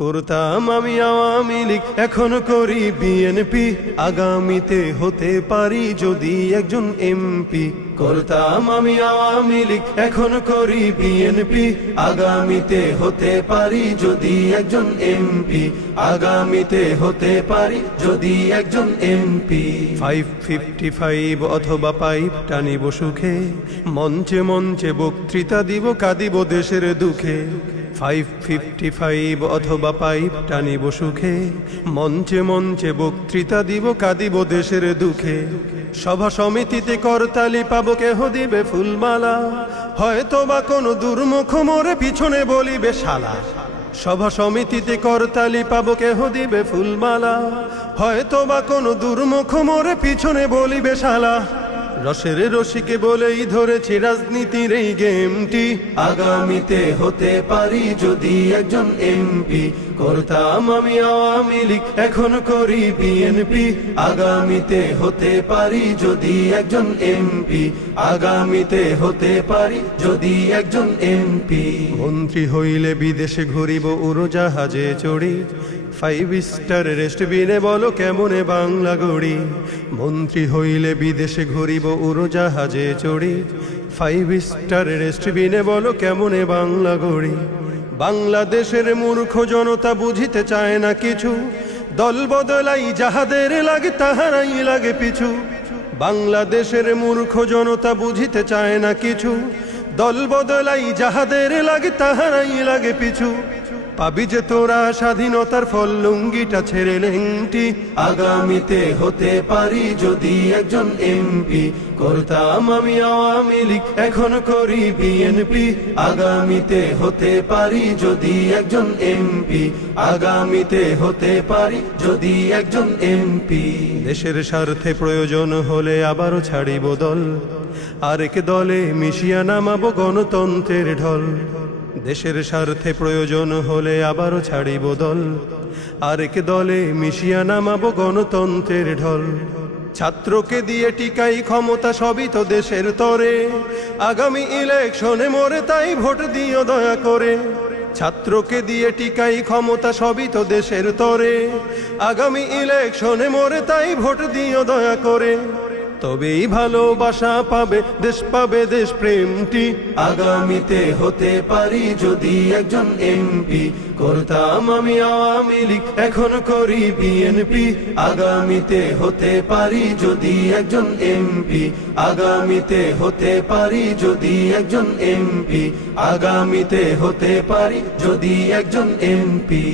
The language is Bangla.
করতাম আমি আওয়ামী লীগ, এখন করি বিএনপি। আগামীতে হতে পারি যদি একজন এমপি। করতাম আমি আওয়ামী লীগ, এখন করি বিএনপি। আগামীতে হতে পারি যদি একজন এমপি। আগামীতে হতে পারি যদি একজন এমপি। 555 অথবা পাইপ টানিব সুখে, মঞ্চে মঞ্চে বক্তৃতা দিব, কাঁদিব দেশের দুঃখে। 555 অথবা পাইপ টানিব সুখে, মঞ্চে মঞ্চে বক্তৃতা দিব, কাঁদিব দেশের দুঃখে। সভা সমিতিতে করতালি পাবো, কেহ দিবে ফুলমালা, হয়তো বা কোনো দুর্মুখ মোরে পিছনে বলিবে শালা। সভা সমিতিতে করতালি পাবো, কেহ দিবে ফুলমালা, হয়তো বা কোনো দুর্মুখ মোরে পিছনে বলিবে শালা। রসের রসিকে বলেই ধরেছি রাজনীতির এই গেমটি। আগামীতে হতে পারি যদি একজন এমপি। করতাম আমি আওয়ামী লীগ, এখন করি বিএনপি। আগামীতে হতে পারি যদি একজন এমপি। আগামীতে হতে পারি যদি একজন এমপি। মন্ত্রী হইলে বিদেশে ঘুরিব উড়োজাহাজে চড়ি, 5 স্টার রেস্টবিনে বলো কেমনে বাংলা গড়ি। মন্ত্রী হইলে বিদেশে ঘুরিব উড়োজাহাজে চড়ি, 5 স্টার রেস্টবিনে বলো কেমনে বাংলা গড়ি। বাংলাদেশের মূর্খ জনতা বুঝিতে চায় না কিছু, দল বদলাই যাহাদের লাগে তাহারাই লাগে পিছু। বাংলাদেশের মূর্খ জনতা বুঝিতে চায় না কিছু, দল বদলাই যাহাদের লাগে তাহারাই লাগে পিছু। পাবি যে তোরা স্বাধীনতার ফল, লুঙ্গিটা ছেড়ে লেংটি। আগামীতে হতে পারি যদি একজন এমপি। করতাম আমি আওয়ামী লীগ, এখন করি বিএনপি। আগামীতে হতে পারি যদি একজন এমপি। আগামীতে হতে পারি যদি একজন এমপি। দেশের স্বার্থে প্রয়োজন হলে আবারও ছাড়িব দল, আরেক দলে মিশিয়া নামাবো গণতন্ত্রের ঢল। দেশের স্বার্থে প্রয়োজন হলে আবারও ছাড়িব দল, আরেক দলে মিশিয়া নামাবো গণতন্ত্রের ঢল। ছাত্রকে দিয়ে টিকাই ক্ষমতা, সবই তো দেশের তরে। আগামী ইলেকশনে মোরে তাই ভোট দিও দয়া করে। ছাত্রকে দিয়ে টিকাই ক্ষমতা, সবই তো দেশের তরে। আগামী ইলেকশনে মোরে তাই ভোট দিও দয়া করে। তবেই ভালোবাসা পাবে দেশ, পাবে দেশ প্রেমটি। আগামীতে হতে পারি যদি একজন এমপি। করতাম আমি আওয়ামী লীগ, এখন করি বিএনপি। আগামীতে হতে পারি যদি একজন এমপি। আগামীতে হতে পারি যদি একজন এমপি। আগামীতে হতে পারি যদি একজন এমপি।